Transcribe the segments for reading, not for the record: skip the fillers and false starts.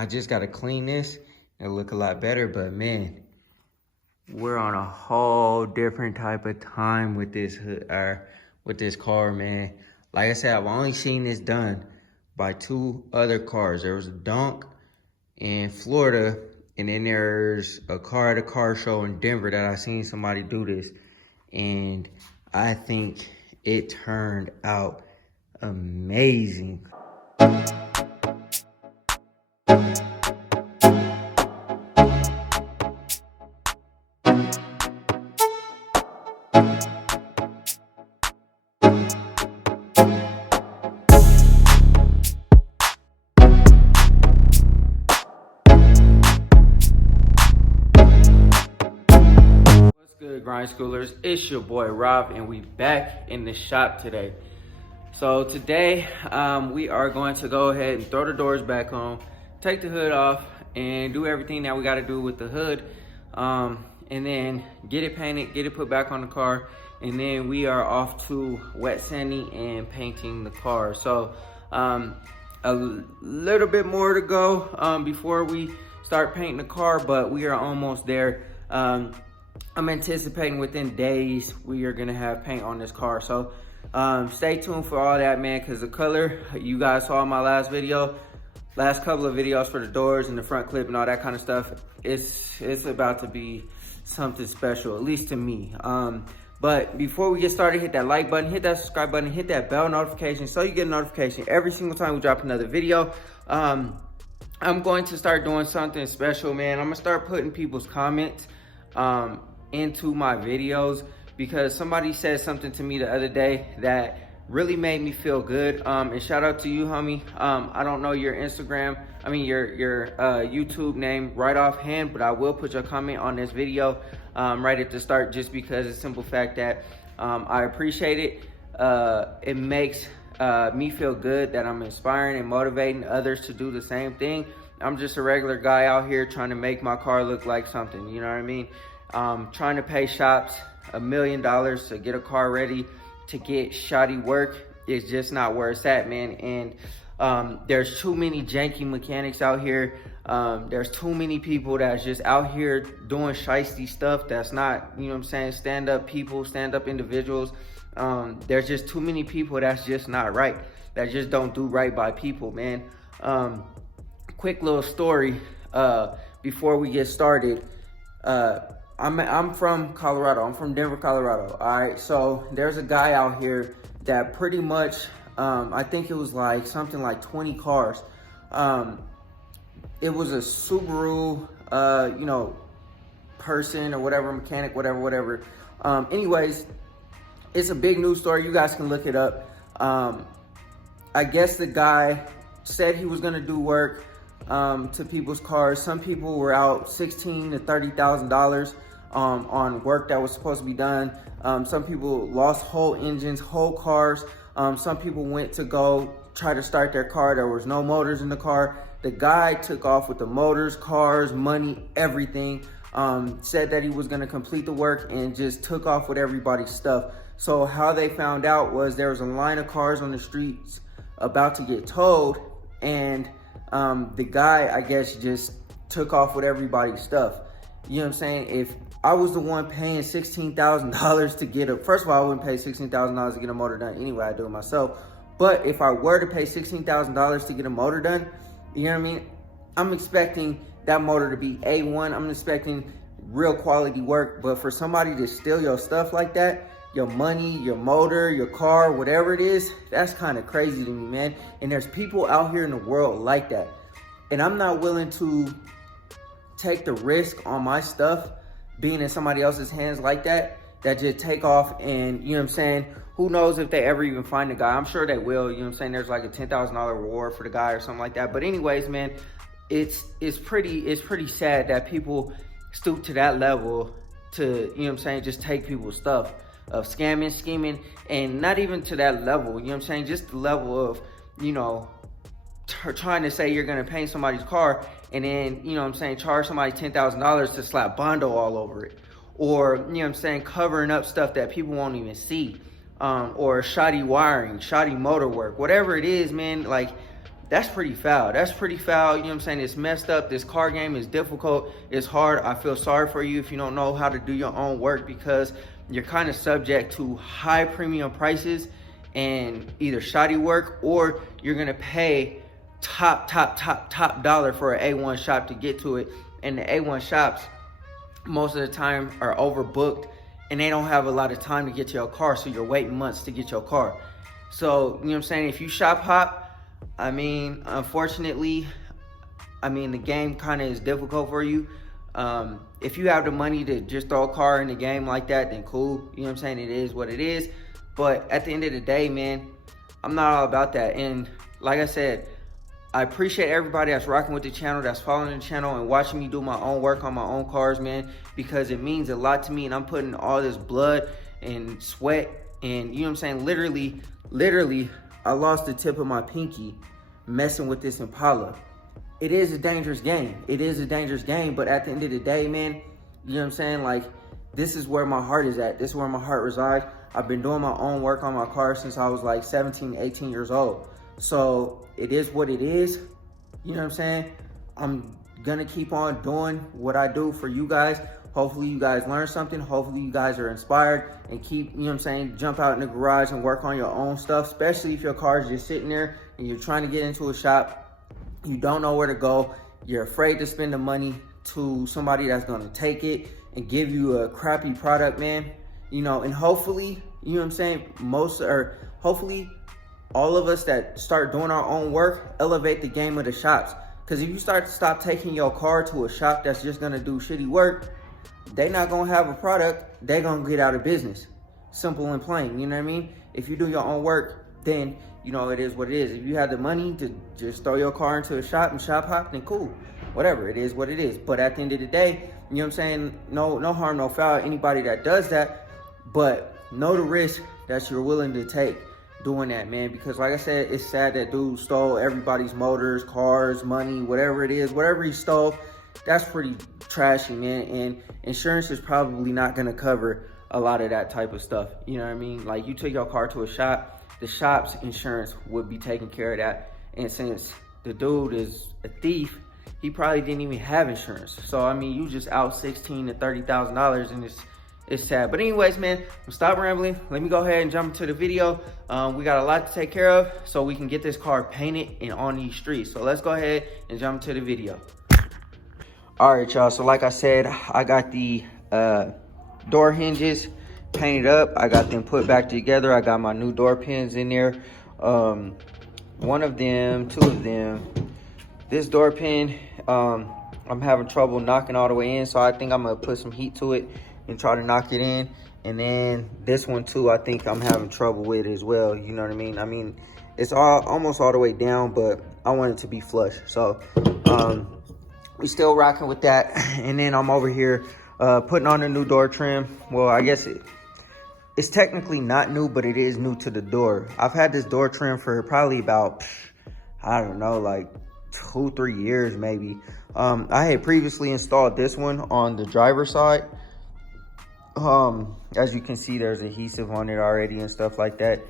I just gotta clean this and look a lot better, but man, we're on a whole different type of time with this hood, or with this car, man. Like I said, I've only seen this done by 2 other cars. There was a Dunk in Florida, and then there's a car at a car show in Denver that I seen somebody do this, and I think it turned out amazing. Good grind schoolers, it's your boy Rob, and we back in the shop today. So today we are going to go ahead and throw the doors back on, take the hood off, and do everything that we got to do with the hood, and then get it painted, get it put back on the car, and then we are off to wet sanding and painting the car. So a little bit more to go before we start painting the car, but we are almost there. I'm anticipating within days we are gonna have paint on this car. So stay tuned for all that, man, because the color you guys saw in my last couple of videos for the doors and the front clip and all that kind of stuff, it's about to be something special, at least to me. But before we get started, hit that like button, hit that subscribe button, hit that bell notification so you get a notification every single time we drop another video. I'm going to start doing something special, man. I'm gonna start putting people's comments into my videos, because somebody said something to me the other day that really made me feel good. And shout out to you, homie. I don't know your Instagram, your YouTube name right offhand, but I will put your comment on this video right at the start, just because of the simple fact that I appreciate it. It makes me feel good that I'm inspiring and motivating others to do the same thing. I'm just a regular guy out here trying to make my car look like something, you know what I mean? Trying to pay shops $1 million to get a car ready to get shoddy work is just not where it's at, man. And there's too many janky mechanics out here. There's too many people that's just out here doing shiesty stuff that's not, you know what I'm saying, stand-up people, stand-up individuals. There's just too many people that's just not right, that just don't do right by people, man. Quick little story before we get started. I'm from Colorado. I'm from Denver, Colorado. All right, so there's a guy out here that pretty much, I think it was like something like 20 cars. It was a Subaru, person or whatever, mechanic, whatever. Anyways, it's a big news story. You guys can look it up. I guess the guy said he was gonna do work to people's cars. Some people were out $16,000 to $30,000 on work that was supposed to be done. Some people lost whole engines, whole cars. Some people went to go try to start their car. There was no motors in the car. The guy took off with the motors, cars, money, everything. Said that he was gonna complete the work and just took off with everybody's stuff. So how they found out was there was a line of cars on the streets about to get towed, and the guy, I guess, just took off with everybody's stuff. You know what I'm saying? If I was the one paying $16,000 to get first of all, I wouldn't pay $16,000 to get a motor done anyway. I do it myself. But if I were to pay $16,000 to get a motor done, you know what I mean? I'm expecting that motor to be A1. I'm expecting real quality work. But for somebody to steal your stuff like that, your money, your motor, your car, whatever it is, that's kind of crazy to me, man. And there's people out here in the world like that. And I'm not willing to take the risk on my stuff being in somebody else's hands like that just take off. And, you know what I'm saying, who knows if they ever even find the guy. I'm sure they will, you know what I'm saying. There's like a $10,000 reward for the guy or something like that. But anyways, man, it's pretty sad that people stoop to that level to, you know what I'm saying, just take people's stuff, of scamming, scheming, and not even to that level, you know what I'm saying, just the level of, you know, trying to say you're gonna paint somebody's car and then, you know what I'm saying, charge somebody $10,000 to slap Bondo all over it. Or, you know what I'm saying, covering up stuff that people won't even see. Or shoddy wiring, shoddy motor work, whatever it is, man. Like, that's pretty foul. That's pretty foul. You know what I'm saying? It's messed up. This car game is difficult. It's hard. I feel sorry for you if you don't know how to do your own work, because you're kind of subject to high premium prices and either shoddy work, or you're gonna pay top dollar for an A1 shop to get to it. And the A1 shops most of the time are overbooked, and they don't have a lot of time to get to your car, so you're waiting months to get your car. So, you know what I'm saying, if you shop hop, I mean, unfortunately, I mean, the game kind of is difficult for you. If you have the money to just throw a car in the game like that, then cool. You know what I'm saying? It is what it is. But at the end of the day, man, I'm not all about that. And like I said, I appreciate everybody that's rocking with the channel, that's following the channel and watching me do my own work on my own cars, man, because it means a lot to me. And I'm putting all this blood and sweat and, you know what I'm saying, literally, I lost the tip of my pinky messing with this Impala. It is a dangerous game. It is a dangerous game, but at the end of the day, man, you know what I'm saying? Like, this is where my heart is at. This is where my heart resides. I've been doing my own work on my car since I was like 17, 18 years old. So it is what it is. You know what I'm saying? I'm gonna keep on doing what I do for you guys. Hopefully you guys learn something. Hopefully you guys are inspired and keep, you know what I'm saying, jump out in the garage and work on your own stuff, especially if your car is just sitting there and you're trying to get into a shop. You don't know where to go. You're afraid to spend the money to somebody that's gonna take it and give you a crappy product, man. You know, and hopefully, you know what I'm saying, hopefully all of us that start doing our own work elevate the game of the shops. Because if you stop taking your car to a shop that's just gonna do shitty work, they're not gonna have a product, they're gonna get out of business. Simple and plain, you know what I mean? If you do your own work, then you know it is what it is. If you have the money to just throw your car into a shop and shop hop, then cool. Whatever, it is what it is. But at the end of the day, you know what I'm saying, no harm, no foul, anybody that does that, but know the risk that you're willing to take doing that, man. Because like I said, it's sad that dude stole everybody's motors, cars, money, whatever it is, whatever he stole. That's pretty trashy, man. And insurance is probably not gonna cover a lot of that type of stuff. You know what I mean? Like, you took your car to a shop, the shop's insurance would be taking care of that. And since the dude is a thief, he probably didn't even have insurance. So I mean, you just out $16,000 to $30,000, and it's sad. But anyways, man, I'm stop rambling. Let me go ahead and jump into the video. We got a lot to take care of so we can get this car painted and on these streets. So let's go ahead and jump into the video. All right, y'all. So like I said, I got the door hinges painted up. I got them put back together. I got my new door pins in there. One of them, two of them. This door pin, I'm having trouble knocking all the way in, so I think I'm gonna put some heat to it and try to knock it in. And then this one too, I think I'm having trouble with as well. You know what I mean? I mean, it's almost all the way down, but I want it to be flush. So we still rocking with that. And then I'm over here putting on a new door trim. Well, I guess it's technically not new, but it is new to the door. I've had this door trim for probably about, I don't know, like 2-3 years maybe. I had previously installed this one on the driver's side. As you can see, there's adhesive on it already and stuff like that.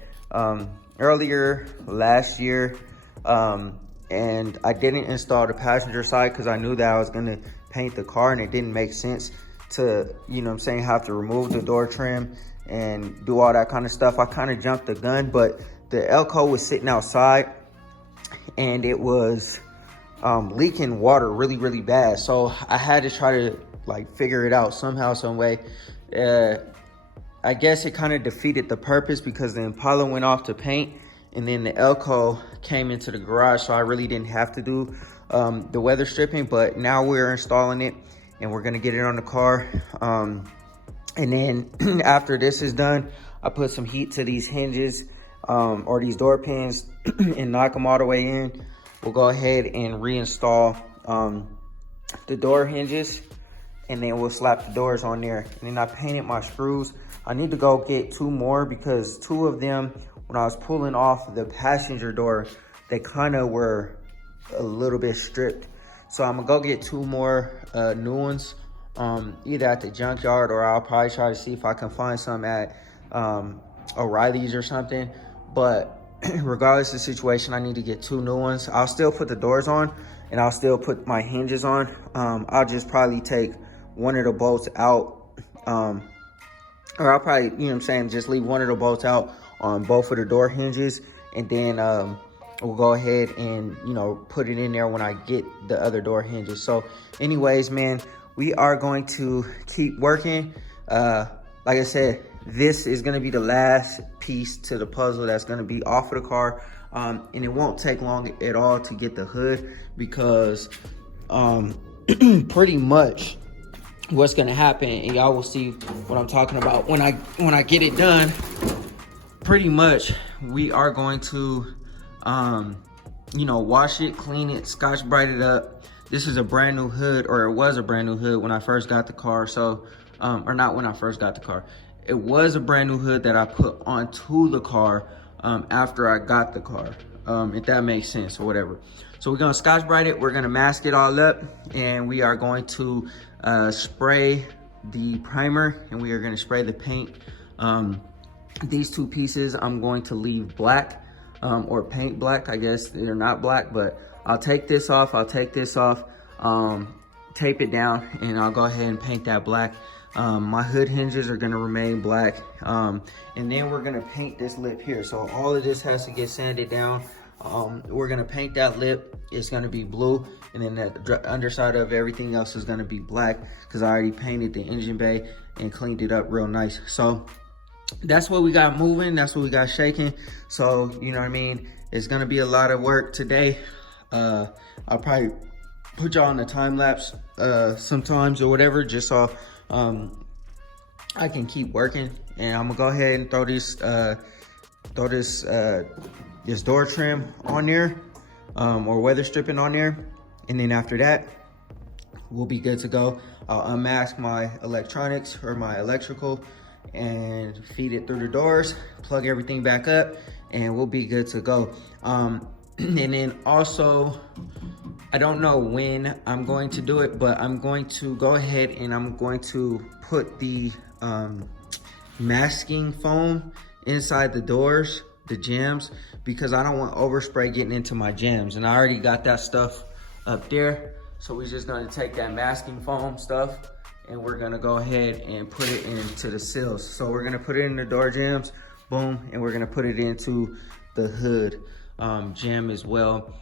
Earlier last year, and I didn't install the passenger side because I knew that I was gonna paint the car, and it didn't make sense to, you know what I'm saying, have to remove the door trim and do all that kind of stuff. I kind of jumped the gun, but the Elco was sitting outside and it was leaking water really bad. So I had to try to like figure it out somehow, some way. I guess it kind of defeated the purpose because the Impala went off to paint, and then the Elco came into the garage, so I really didn't have to do the weather stripping. But now we're installing it and we're gonna get it on the car. And then after this is done, I put some heat to these hinges or these door pins and knock them all the way in. We'll go ahead and reinstall the door hinges, and then we'll slap the doors on there. And then I painted my screws. I need to go get 2 more because 2 of them, when I was pulling off the passenger door, they kind of were a little bit stripped. So I'm gonna go get 2 more new ones, either at the junkyard, or I'll probably try to see if I can find some at O'Reilly's or something. But regardless of the situation, I need to get 2 new ones. I'll still put the doors on and I'll still put my hinges on. I'll just probably take one of the bolts out, or I'll probably, you know what I'm saying, just leave one of the bolts out on both of the door hinges, and then we'll go ahead and, you know, put it in there when I get the other door hinges. So anyways, man, we are going to keep working. Like I said, this is going to be the last piece to the puzzle that's going to be off of the car, and it won't take long at all to get the hood, because pretty much what's going to happen, and y'all will see what I'm talking about when I get it done. Pretty much we are going to you know, wash it, clean it, Scotch Brite it up. This is a brand new hood, or it was a brand new hood when I first got the car. So or not when I first got the car, it was a brand new hood that I put onto the car after I got the car, if that makes sense or whatever. So we're gonna Scotch Brite it, we're gonna mask it all up, and we are going to spray the primer, and we are gonna spray the paint. These 2 pieces I'm going to leave black, or paint black. I guess they're not black, but I'll take this off, tape it down, and I'll go ahead and paint that black. My hood hinges are gonna remain black, and then we're gonna paint this lip here. So all of this has to get sanded down. We're gonna paint that lip. It's gonna be blue, and then the underside of everything else is gonna be black, because I already painted the engine bay and cleaned it up real nice. So that's what we got moving, that's what we got shaking. So, you know what I mean, it's gonna be a lot of work today. I'll probably put y'all on the time lapse sometimes or whatever, just so I can keep working. And I'm gonna go ahead and throw this door trim on there, or weather stripping on there, and then after that we'll be good to go. I'll unmask my electronics, or my electrical, and feed it through the doors, plug everything back up, and we'll be good to go. And then also, I don't know when I'm going to do it, but I'm going to go ahead and I'm going to put the masking foam inside the doors, the jambs, because I don't want overspray getting into my jambs, and I already got that stuff up there. So we're just gonna take that masking foam stuff, and we're gonna go ahead and put it into the sills. So we're gonna put it in the door jambs, boom, and we're gonna put it into the hood jam as well.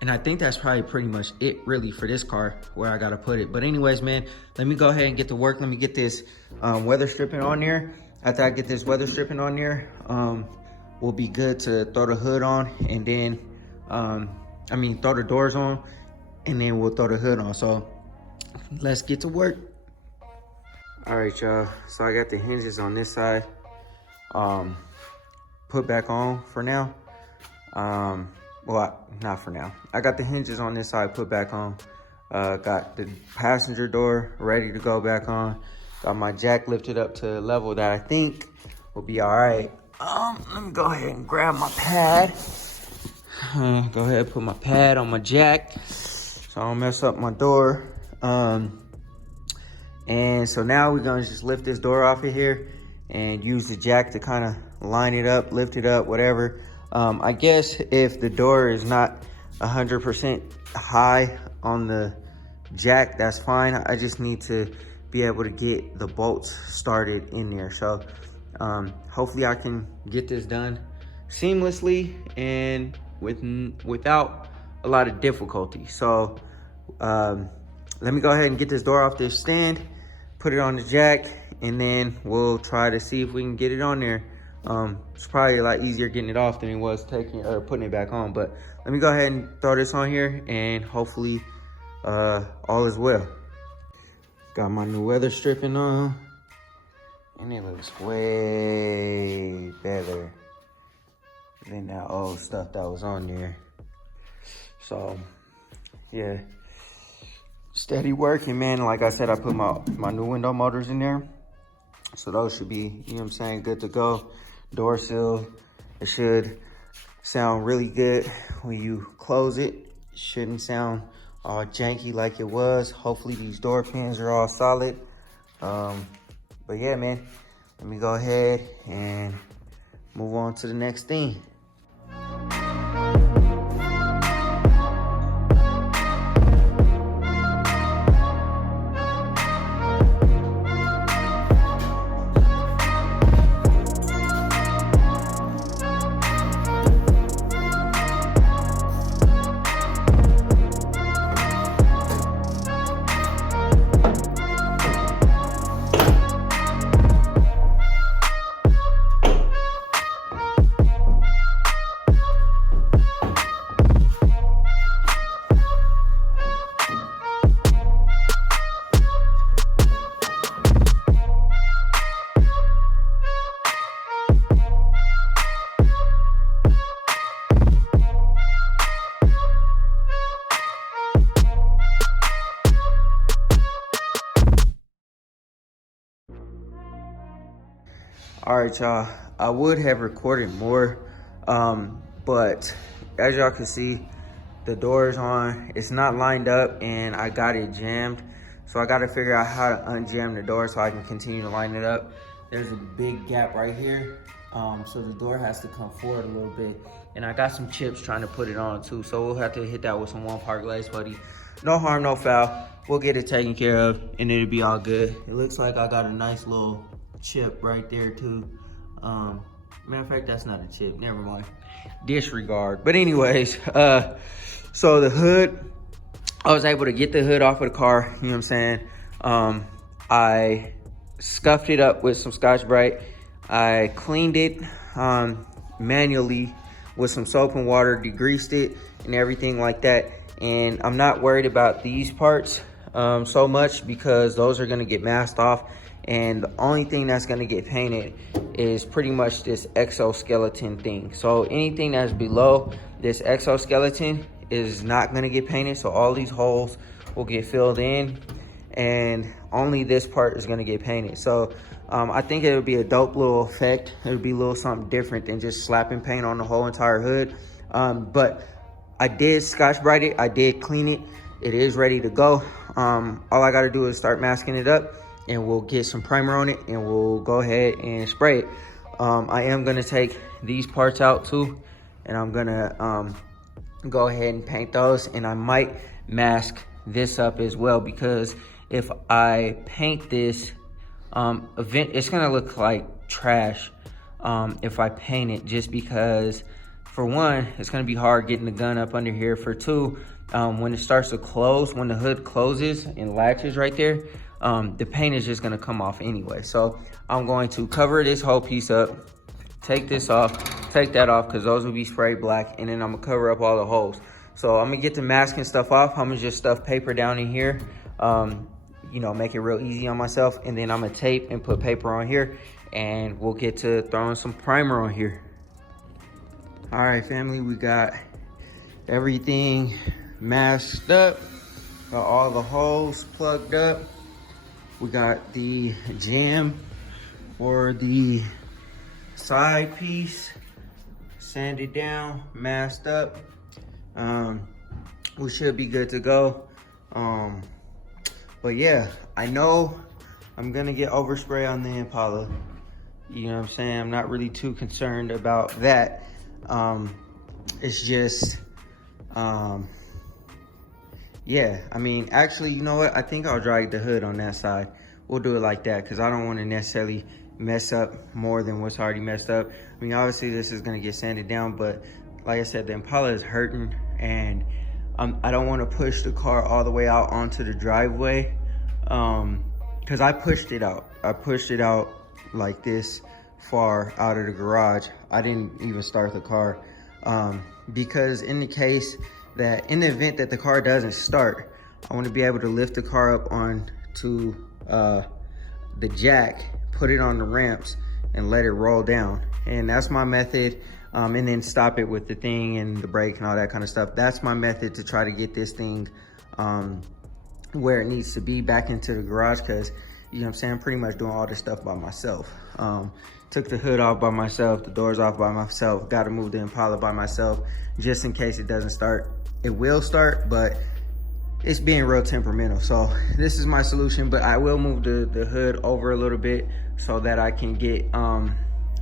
And I think that's probably pretty much it really for this car, where I gotta put it. But anyways, man, let me go ahead and get to work. Let me get this weather stripping on there. After I get this weather stripping on there, we'll be good to throw the hood on, and then throw the doors on, and then we'll throw the hood on. So let's get to work. All right, y'all, so I got the hinges on this side put back on for now. Well, not for now. I got the hinges on this side put back on. Got the passenger door ready to go back on. Got my jack lifted up to a level that I think will be all right. Let me go ahead and grab my pad. Go ahead and put my pad on my jack so I don't mess up my door. And so now we're gonna just lift this door off of here and use the jack to kind of line it up, lift it up, whatever. I guess if the door is not 100% high on the jack, that's fine. I just need to be able to get the bolts started in there. So hopefully I can get this done seamlessly and without a lot of difficulty. So let me go ahead and get this door off this stand, put it on the jack, and then we'll try to see if we can get it on there. It's probably a lot easier getting it off than it was putting it back on. But let me go ahead and throw this on here, and hopefully all is well. Got my new weather stripping on, and it looks way better than that old stuff that was on there. So yeah, steady working, man. Like I said, I put my new window motors in there, so those should be, you know what I'm saying, good to go. Door seal, it should sound really good when you close it. It shouldn't sound all janky like it was. Hopefully these door pins are all solid. But yeah, man, let me go ahead and move on to the next thing. All right, y'all, I would have recorded more, but as y'all can see, the door is on, it's not lined up, and I got it jammed. So I got to figure out how to unjam the door so I can continue to line it up. There's a big gap right here, so the door has to come forward a little bit. And I got some chips trying to put it on too, so we'll have to hit that with some 1-part glaze putty. No harm, no foul. We'll get it taken care of, and it'll be all good. It looks like I got a nice little chip right there too. Matter of fact, that's not a chip, never mind, disregard. But anyways, so the hood, I was able to get the hood off of the car, you know what I'm saying? I scuffed it up with some Scotch-Brite. I cleaned it manually with some soap and water, degreased it and everything like that. And I'm not worried about these parts so much because those are gonna get masked off. And the only thing that's gonna get painted is pretty much this exoskeleton thing. So anything that's below this exoskeleton is not gonna get painted. So all these holes will get filled in and only this part is gonna get painted. So I think it would be a dope little effect. It would be a little something different than just slapping paint on the whole entire hood. But I did Scotch-Brite it, I did clean it. It is ready to go. All I gotta do is start masking it up, and we'll get some primer on it and we'll go ahead and spray it. I am gonna take these parts out too, and I'm gonna go ahead and paint those, and I might mask this up as well, because if I paint this, it's gonna look like trash if I paint it, just because for one, it's gonna be hard getting the gun up under here. For two, when it starts to close, when the hood closes and latches right there, the paint is just gonna come off anyway. So I'm going to cover this whole piece up, take this off, take that off, because those will be sprayed black, and then I'm gonna cover up all the holes. So I'm gonna get the masking stuff off. I'm gonna just stuff paper down in here, you know, make it real easy on myself, and then I'm gonna tape and put paper on here, and we'll get to throwing some primer on here. All right, family, we got everything masked up, got all the holes plugged up. We got the jam for the side piece sanded down, masked up. We should be good to go. But yeah, I know I'm gonna get overspray on the Impala. You know what I'm saying? I'm not really too concerned about that. It's just, yeah, I mean, actually, you know what? I think I'll drag the hood on that side. We'll do it like that, because I don't want to necessarily mess up more than what's already messed up. I mean, obviously this is gonna get sanded down, but like I said, the Impala is hurting, and I don't want to push the car all the way out onto the driveway, because I pushed it out. I pushed it out like this far out of the garage. I didn't even start the car, because in the event that the car doesn't start, I want to be able to lift the car up onto the jack, put it on the ramps, and let it roll down. And that's my method. And then stop it with the thing and the brake and all that kind of stuff. That's my method to try to get this thing where it needs to be, back into the garage, because, you know what I'm saying, I'm pretty much doing all this stuff by myself. Took the hood off by myself, the doors off by myself, got to move the Impala by myself, just in case it doesn't start. It will start, but it's being real temperamental. So this is my solution, but I will move the hood over a little bit so that I can get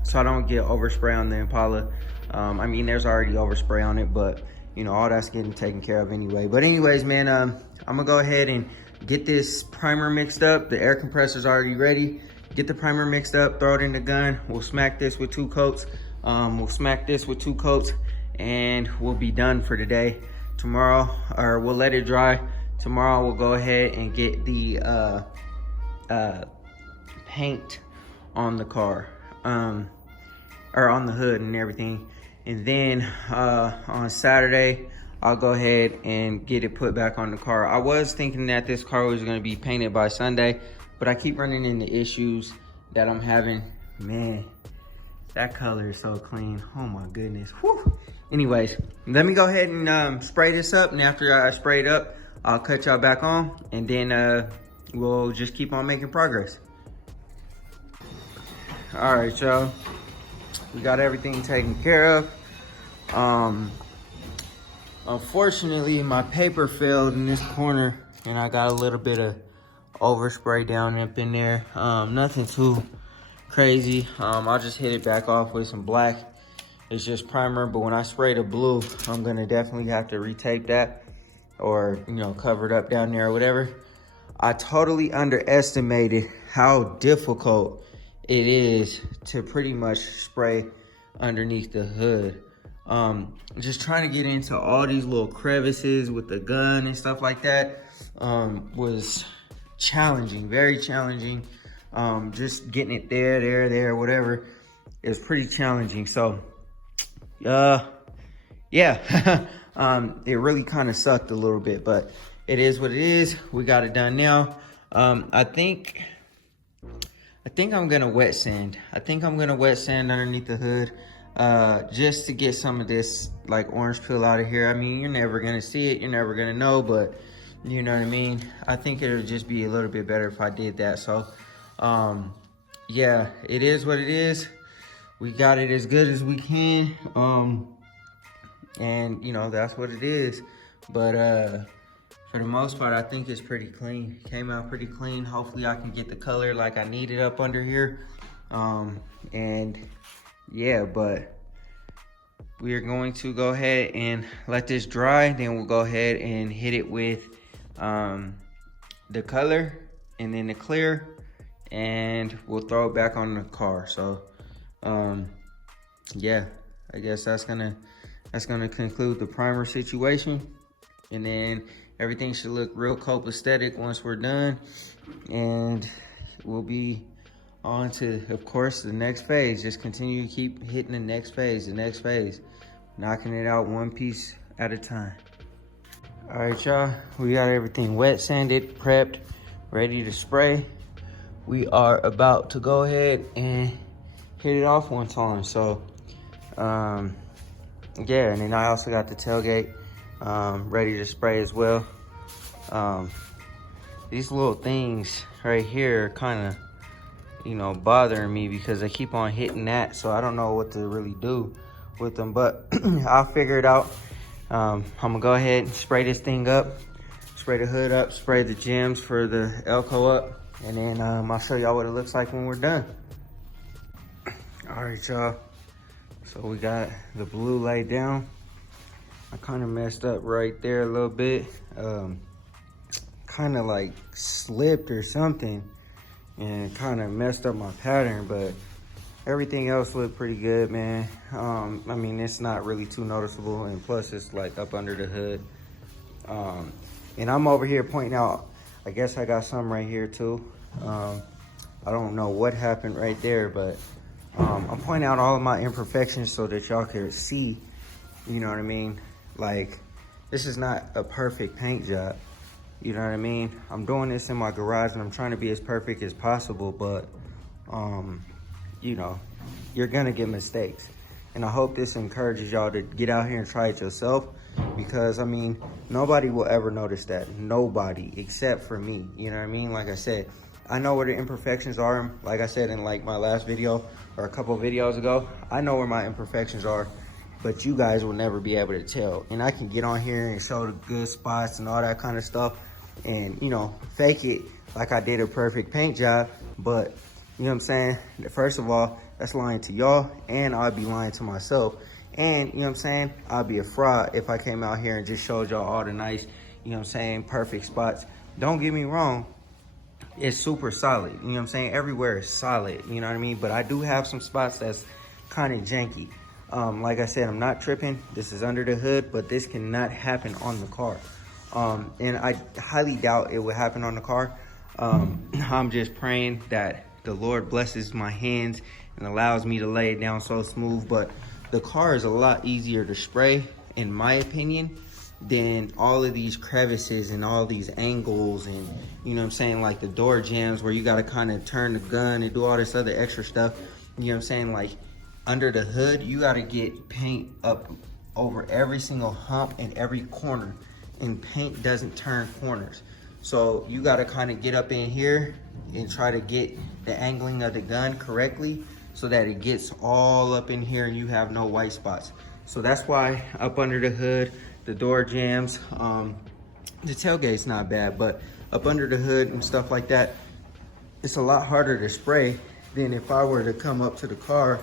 so I don't get overspray on the Impala. I mean, there's already overspray on it, but you know, all that's getting taken care of anyway. But anyways, man, I'm gonna go ahead and get this primer mixed up. The air compressor's already ready. Get the primer mixed up, throw it in the gun. We'll smack this with 2 coats. And we'll be done for today. Tomorrow, or we'll let it dry. Tomorrow we'll go ahead and get the paint on the car, or on the hood and everything. And then on Saturday, I'll go ahead and get it put back on the car. I was thinking that this car was gonna be painted by Sunday, but I keep running into issues that I'm having. Man, that color is so clean. Oh my goodness. Whew. Anyways, let me go ahead and spray this up. And after I spray it up, I'll cut y'all back on. And then we'll just keep on making progress. All right, y'all. We got everything taken care of. Unfortunately, my paper failed in this corner, and I got a little bit of overspray down up in there. Nothing too crazy. I'll just hit it back off with some black. It's just primer, but when I spray the blue, I'm gonna definitely have to retape that, or you know, cover it up down there or whatever. I totally underestimated how difficult it is to pretty much spray underneath the hood. Just trying to get into all these little crevices with the gun and stuff like that was challenging, very challenging. Just getting it there, whatever, is pretty challenging. So, yeah, it really kind of sucked a little bit, but it is what it is. We got it done now. I think I'm gonna wet sand. I think I'm gonna wet sand underneath the hood, just to get some of this like orange peel out of here. I mean, you're never gonna see it, you're never gonna know, but you know what I mean? I think it'll just be a little bit better if I did that. So, yeah, it is what it is. We got it as good as we can. And you know, that's what it is. But for the most part, I think it's pretty clean. Came out pretty clean. Hopefully I can get the color like I need it up under here. And yeah, but we are going to go ahead and let this dry. Then we'll go ahead and hit it with the color and then the clear, and we'll throw it back on the car. So yeah, I guess that's gonna conclude the primer situation, and then everything should look real copacetic once we're done, and we'll be on to, of course, the next phase. Just continue to keep hitting the next phase, knocking it out one piece at a time. All right, y'all, we got everything wet sanded, prepped, ready to spray. We are about to go ahead and hit it off one time. So yeah, and then I also got the tailgate ready to spray as well. These little things right here kind of, you know, bothering me because they keep on hitting that, so I don't know what to really do with them, but I'll figure it out. I'm gonna go ahead and spray this thing up, spray the hood up, spray the gems for the Elko up, and then I'll show y'all what it looks like when we're done. All right, y'all, so we got the blue laid down. I kind of messed up right there a little bit, kind of like slipped or something and kind of messed up my pattern, but everything else looked pretty good, man. I mean, it's not really too noticeable, and plus it's like up under the hood. And I'm over here pointing out, I guess I got some right here too. I don't know what happened right there, but I'm pointing out all of my imperfections so that y'all can see, you know what I mean? Like, this is not a perfect paint job. You know what I mean? I'm doing this in my garage and I'm trying to be as perfect as possible, but you know, you're gonna get mistakes. And I hope this encourages y'all to get out here and try it yourself, because I mean, nobody will ever notice that. Nobody, except for me. You know what I mean? Like I said, I know where the imperfections are. Like I said in like my last video or a couple of videos ago, I know where my imperfections are, but you guys will never be able to tell. And I can get on here and show the good spots and all that kind of stuff, and you know, fake it like I did a perfect paint job. But you know what I'm saying? First of all, That's lying to y'all, and I'd be lying to myself. And, you know what I'm saying, I'd be a fraud if I came out here and just showed y'all all the nice, you know what I'm saying, perfect spots. Don't get me wrong, it's super solid. You know what I'm saying? Everywhere is solid, you know what I mean? But I do have some spots that's kind of janky. Like I said, I'm not tripping. This is under the hood, but this cannot happen on the car. And I highly doubt it would happen on the car. I'm just praying that the Lord blesses my hands and allows me to lay it down so smooth. But the car is a lot easier to spray, in my opinion, than all of these crevices and all these angles and, you know what I'm saying, like the door jams where you got to kind of turn the gun and do all this other extra stuff. You know what I'm saying? Like under the hood, you got to get paint up over every single hump and every corner, and paint doesn't turn corners. So you got to kind of get up in here and try to get the angling of the gun correctly so that it gets all up in here and you have no white spots. So that's why up under the hood, the door jams, the tailgate's not bad, but up under the hood and stuff like that, it's a lot harder to spray than if I were to come up to the car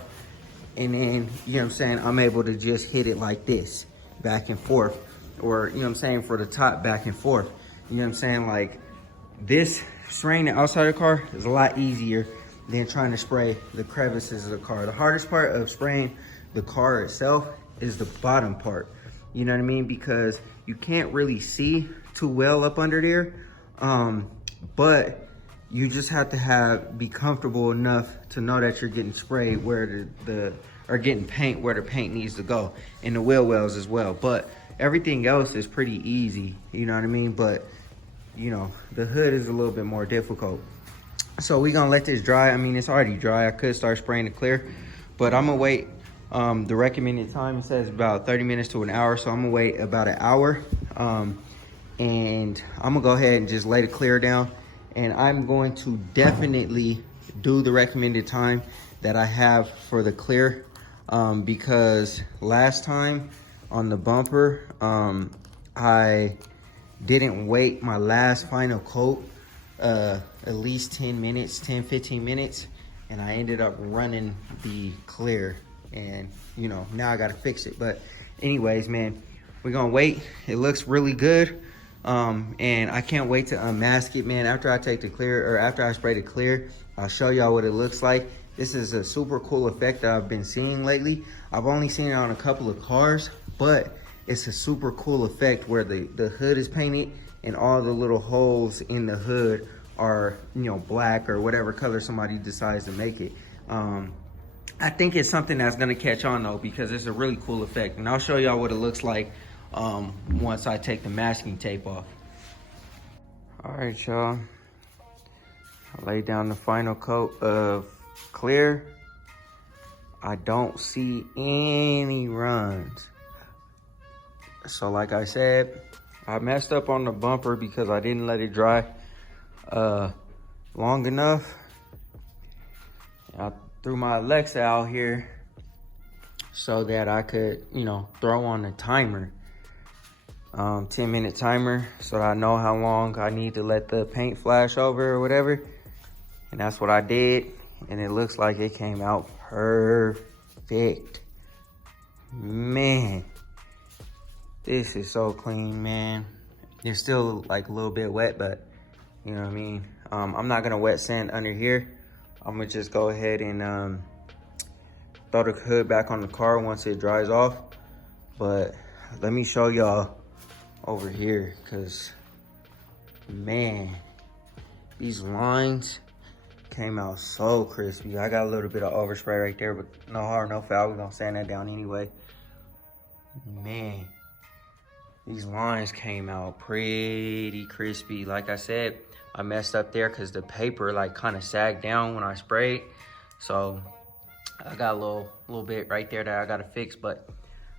and then, you know what I'm saying, I'm able to just hit it like this, back and forth, or, you know what I'm saying, for the top, back and forth. You know what I'm saying? Like this, spraying the outside of the car is a lot easier than trying to spray the crevices of the car. The hardest part of spraying the car itself is the bottom part. You know what I mean? Because you can't really see too well up under there. But you just have to be comfortable enough to know that you're getting sprayed where or getting paint where the paint needs to go, and the wheel wells as well. But everything else is pretty easy, you know what I mean? But you know, the hood is a little bit more difficult. So we're gonna let this dry. I mean, it's already dry. I could start spraying it clear, but I'm gonna wait. The recommended time, it says about 30 minutes to an hour. So I'm gonna wait about an hour. And I'm gonna go ahead and just lay the clear down. And I'm going to definitely do the recommended time that I have for the clear. Because last time on the bumper, I didn't wait my last final coat at least 10 minutes, 15 minutes, and I ended up running the clear, and you know, now I gotta fix it. But anyways, man, we're gonna wait. It looks really good, and I can't wait to unmask it, man. After I take the clear, or after I spray the clear, I'll show y'all what it looks like. This is a super cool effect that I've been seeing lately. I've only seen it on a couple of cars, but it's a super cool effect where the hood is painted and all the little holes in the hood are, you know, black or whatever color somebody decides to make it. I think it's something that's gonna catch on though, because it's a really cool effect. And I'll show y'all what it looks like once I take the masking tape off. All right, y'all. I laid down the final coat of clear. I don't see any runs. So like I said, I messed up on the bumper because I didn't let it dry long enough. I threw my Alexa out here so that I could, you know, throw on a timer, 10-minute timer, so that I know how long I need to let the paint flash over or whatever. And that's what I did, and it looks like it came out perfect. Man, this is so clean, man. It's still like a little bit wet, but you know what I mean? I'm not gonna wet sand under here. I'm gonna just go ahead and throw the hood back on the car once it dries off. But let me show y'all over here, cause man, these lines came out so crispy. I got a little bit of overspray right there, but no harm, no foul. We're gonna sand that down anyway. Man, these lines came out pretty crispy. Like I said, I messed up there because the paper like kind of sagged down when I sprayed. So I got a little bit right there that I gotta fix, but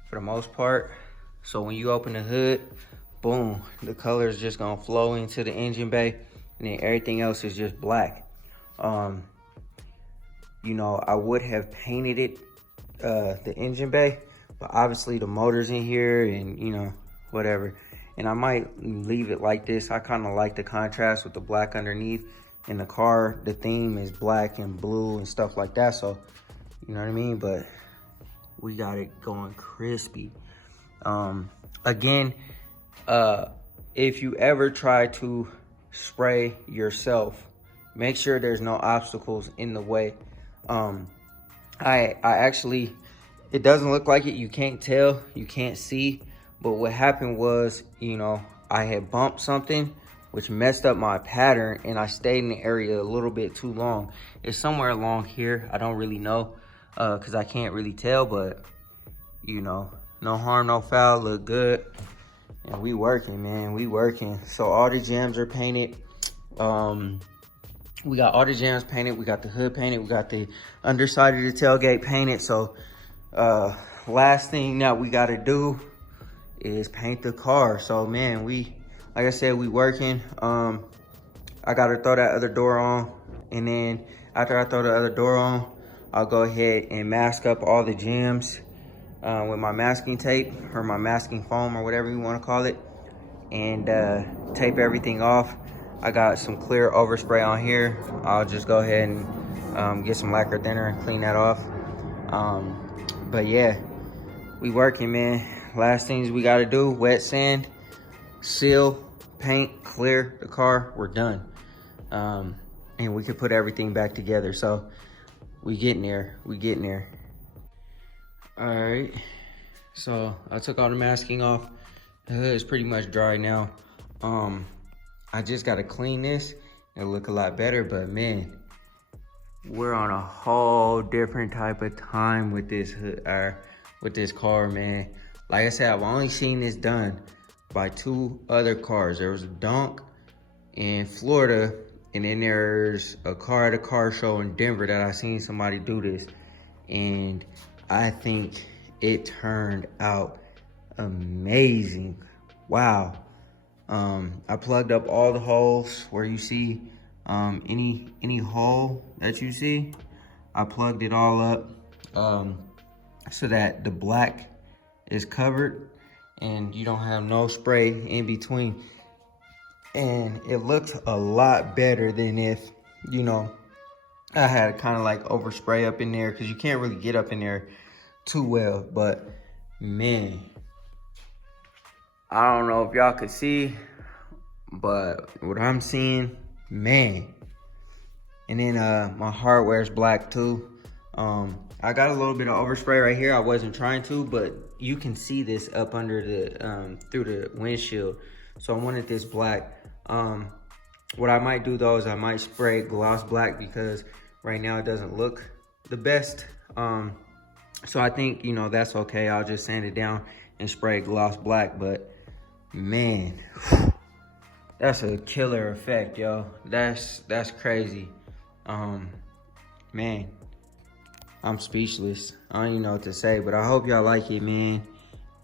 for the most part, so when you open the hood, boom, the color is just gonna flow into the engine bay, and then everything else is just black. You know, I would have painted it, the engine bay, but obviously the motor's in here and, you know, whatever. And I might leave it like this. I kind of like the contrast with the black underneath. In the car, the theme is black and blue and stuff like that. So You know what I mean? But we got it going crispy. Again, if you ever try to spray yourself, make sure there's no obstacles in the way. I actually, it doesn't look like it. You can't tell, you can't see. But what happened was, you know, I had bumped something which messed up my pattern, and I stayed in the area a little bit too long. It's somewhere along here. I don't really know because I can't really tell, but you know, no harm, no foul, look good. And we working, man, we working. So all the jams are painted. We got all the jams painted. We got the hood painted. We got the underside of the tailgate painted. So last thing that we got to do is paint the car. So man, like I said, we working. I got to throw that other door on. And then after I throw the other door on, I'll go ahead and mask up all the jams with my masking tape or my masking foam or whatever you want to call it, and tape everything off. I got some clear overspray on here. I'll just go ahead and get some lacquer thinner and clean that off. But yeah, we working, man. Last things we got to do: wet sand, seal, paint, clear the car. We're done, and we can put everything back together. So we getting there. All right, so I took all the masking off. The hood is pretty much dry now. I just gotta clean this. It'll look a lot better, but man, we're on a whole different type of time with this hood, with this car, man. Like I said, I've only seen this done by 2 other cars. There was a Dunk in Florida, and then there's a car at a car show in Denver that I seen somebody do this, and I think it turned out amazing. Wow. I plugged up all the holes where you see any hole that you see. I plugged it all up so that the black is covered and you don't have no spray in between. And it looks a lot better than if, you know, I had kind of like overspray up in there, because you can't really get up in there too well. But man, I don't know if y'all could see, but what I'm seeing, man. And then my hardware is black too. I got a little bit of overspray right here. I wasn't trying to, but you can see this up under the through the windshield. So I wanted this black. What I might do though is I might spray gloss black, because right now it doesn't look the best. So I think, you know, that's okay. I'll just sand it down and spray gloss black. But man, that's a killer effect, yo. That's crazy. Man, I'm speechless. I don't even know what to say, but I hope y'all like it, man.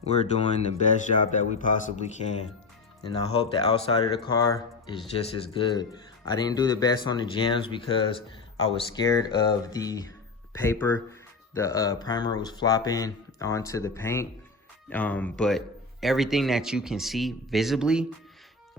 We're doing the best job that we possibly can. And I hope the outside of the car is just as good. I didn't do the best on the jams because I was scared of the paper. The primer was flopping onto the paint. But everything that you can see visibly,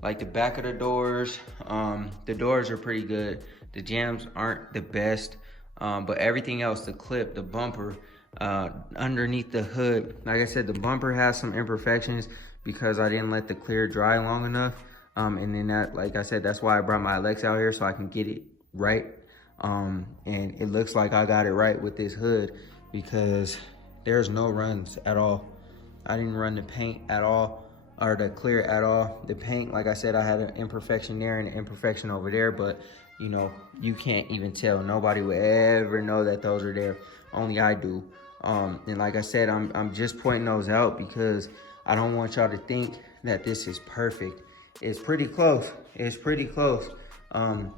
like the back of the doors are pretty good. The jams aren't the best, but everything else, the clip, the bumper, underneath the hood, like I said, the bumper has some imperfections because I didn't let the clear dry long enough. And then that, like I said, that's why I brought my Alexa out here so I can get it right. And it looks like I got it right with this hood, because there's no runs at all. I didn't run the paint at all, or the clear at all. The paint, like I said, I had an imperfection there and an imperfection over there, but you know, you can't even tell. Nobody would ever know that those are there. Only I do. And like I said, I'm just pointing those out because I don't want y'all to think that this is perfect. It's pretty close. It's pretty close. And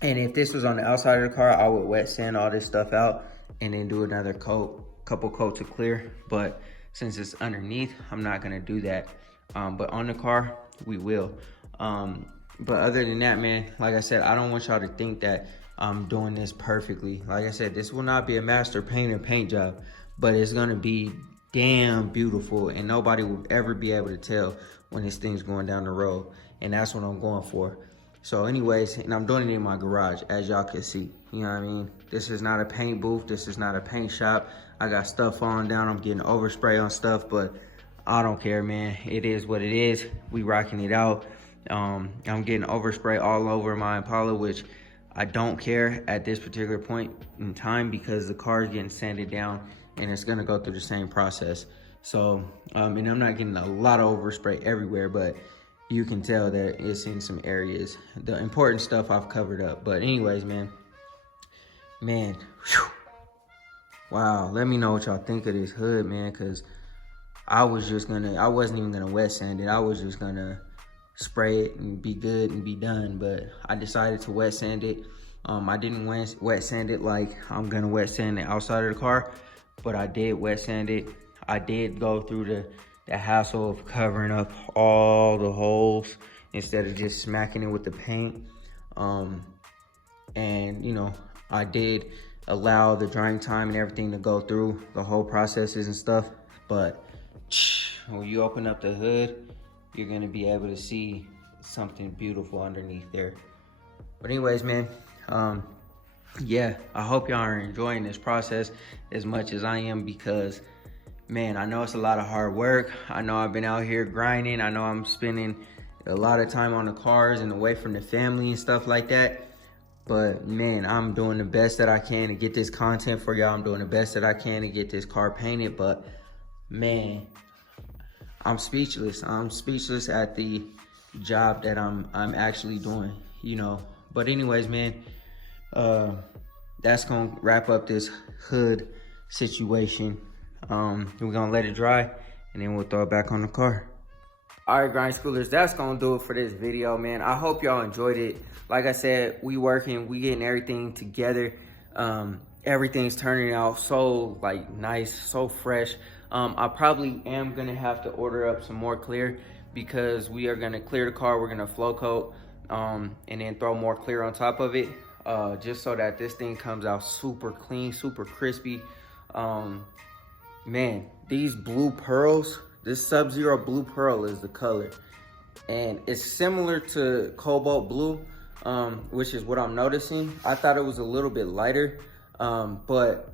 if this was on the outside of the car, I would wet sand all this stuff out and then do another couple coats of clear. But since it's underneath, I'm not gonna do that. But on the car, we will. But other than that, man, like I said, I don't want y'all to think that I'm doing this perfectly. Like I said, this will not be a master paint job, but it's gonna be damn beautiful, and nobody will ever be able to tell when this thing's going down the road. And that's what I'm going for. So anyways, and I'm doing it in my garage, as y'all can see. You know what I mean? This is not a paint booth. This is not a paint shop. I got stuff falling down. I'm getting overspray on stuff, but I don't care, man. It is what it is. We rocking it out. I'm getting overspray all over my Impala, which I don't care at this particular point in time because the car is getting sanded down and it's gonna go through the same process. So, and I'm not getting a lot of overspray everywhere, but you can tell that it's in some areas. The important stuff I've covered up. But anyways, man, whew. Wow, let me know what y'all think of this hood, man, because I wasn't even gonna wet sand it. I was just gonna spray it and be good and be done, but I decided to wet sand it. I didn't wet sand it like I'm gonna wet sand the outside of the car, but I did wet sand it. I did go through the hassle of covering up all the holes instead of just smacking it with the paint. And you know, I did allow the drying time and everything to go through the whole processes and stuff, but when you open up the hood, you're gonna be able to see something beautiful underneath there. But anyways, man, yeah, I hope y'all are enjoying this process as much as I am, because man, I know it's a lot of hard work. I know I've been out here grinding. I know I'm spending a lot of time on the cars and away from the family and stuff like that. But man, I'm doing the best that I can to get this content for y'all. I'm doing the best that I can to get this car painted. But man, I'm speechless. I'm speechless at the job that I'm actually doing, you know. But anyways, man, that's gonna wrap up this hood situation. We're gonna let it dry and then we'll throw it back on the car. All right, grind schoolers, that's gonna do it for this video, man. I hope y'all enjoyed it. Like I said, we working, we getting everything together. Everything's turning out so like nice, so fresh. I probably am gonna have to order up some more clear, because we are gonna clear the car. We're gonna flow coat, and then throw more clear on top of it, just so that this thing comes out super clean, super crispy. Man, these blue pearls, this Sub-Zero blue pearl is the color, and it's similar to cobalt blue, which is what I'm noticing. I thought it was a little bit lighter, but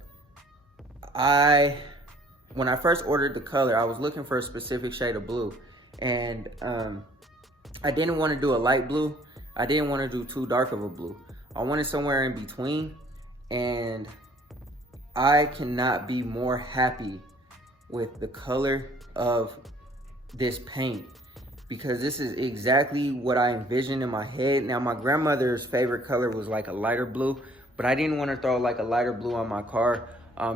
when I first ordered the color, I was looking for a specific shade of blue, and I didn't want to do a light blue. I didn't want to do too dark of a blue. I wanted somewhere in between, and I cannot be more happy with the color of this paint, because this is exactly what I envisioned in my head. Now, my grandmother's favorite color was like a lighter blue, but I didn't want to throw like a lighter blue on my car,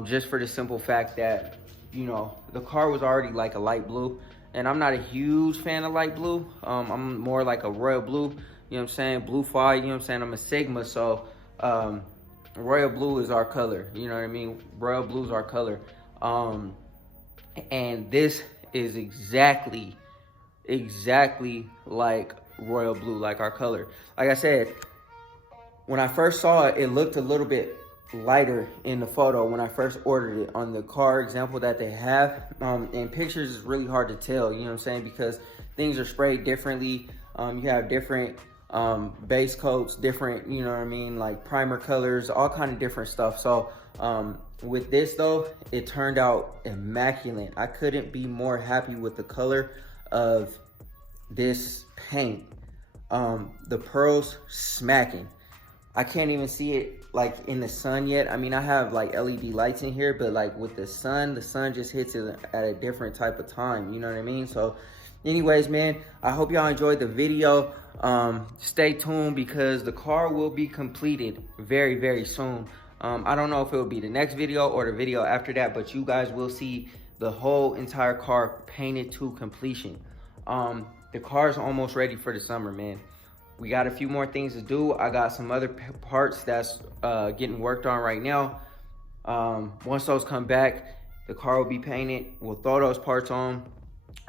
just for the simple fact that, you know, the car was already like a light blue, and I'm not a huge fan of light blue. I'm more like a royal blue, you know what I'm saying? Blue fire, you know what I'm saying? I'm a Sigma, so royal blue is our color, you know what I mean? Royal blue is our color. And this is exactly like royal blue, like our color. Like I said, when I first saw it, it looked a little bit lighter in the photo when I first ordered it. On the car example that they have, in pictures it's really hard to tell, you know what I'm saying, because things are sprayed differently. You have different base coats, different, you know what I mean, like primer colors, all kind of different stuff. So with this though, it turned out immaculate. I couldn't be more happy with the color of this paint. The pearls smacking. I can't even see it like in the sun yet. I mean, I have like LED lights in here, but like with the sun just hits it at a different type of time, you know what I mean? So anyways, man, I hope y'all enjoyed the video. Stay tuned, because the car will be completed very, very soon. I don't know if it will be the next video or the video after that, but you guys will see the whole entire car painted to completion. The car is almost ready for the summer, man. We got a few more things to do. I got some other parts that's getting worked on right now. Once those come back, the car will be painted. We'll throw those parts on,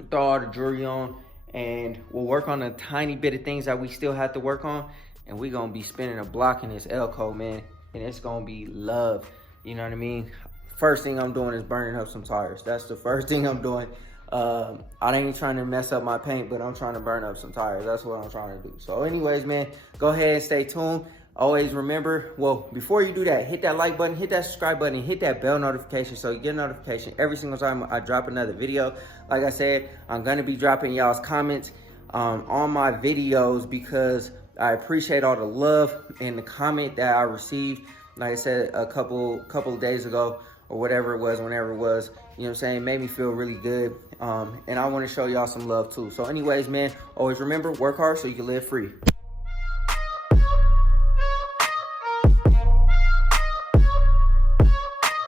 throw all the jewelry on, and we'll work on a tiny bit of things that we still have to work on. And we're gonna be spinning a block in this Elko, man. And it's gonna be love, you know what I mean? First thing I'm doing is burning up some tires. That's the first thing I'm doing. I ain't trying to mess up my paint, but I'm trying to burn up some tires. That's what I'm trying to do. So anyways, man, go ahead and stay tuned. Always remember, well, before you do that, hit that like button, hit that subscribe button, hit that bell notification so you get a notification every single time I drop another video. Like I said, I'm gonna be dropping y'all's comments on my videos because I appreciate all the love and the comment that I received. Like I said, a couple of days ago or whatever it was, whenever it was, you know what I'm saying, made me feel really good. And I want to show y'all some love too. So anyways, man, always remember, work hard so you can live free.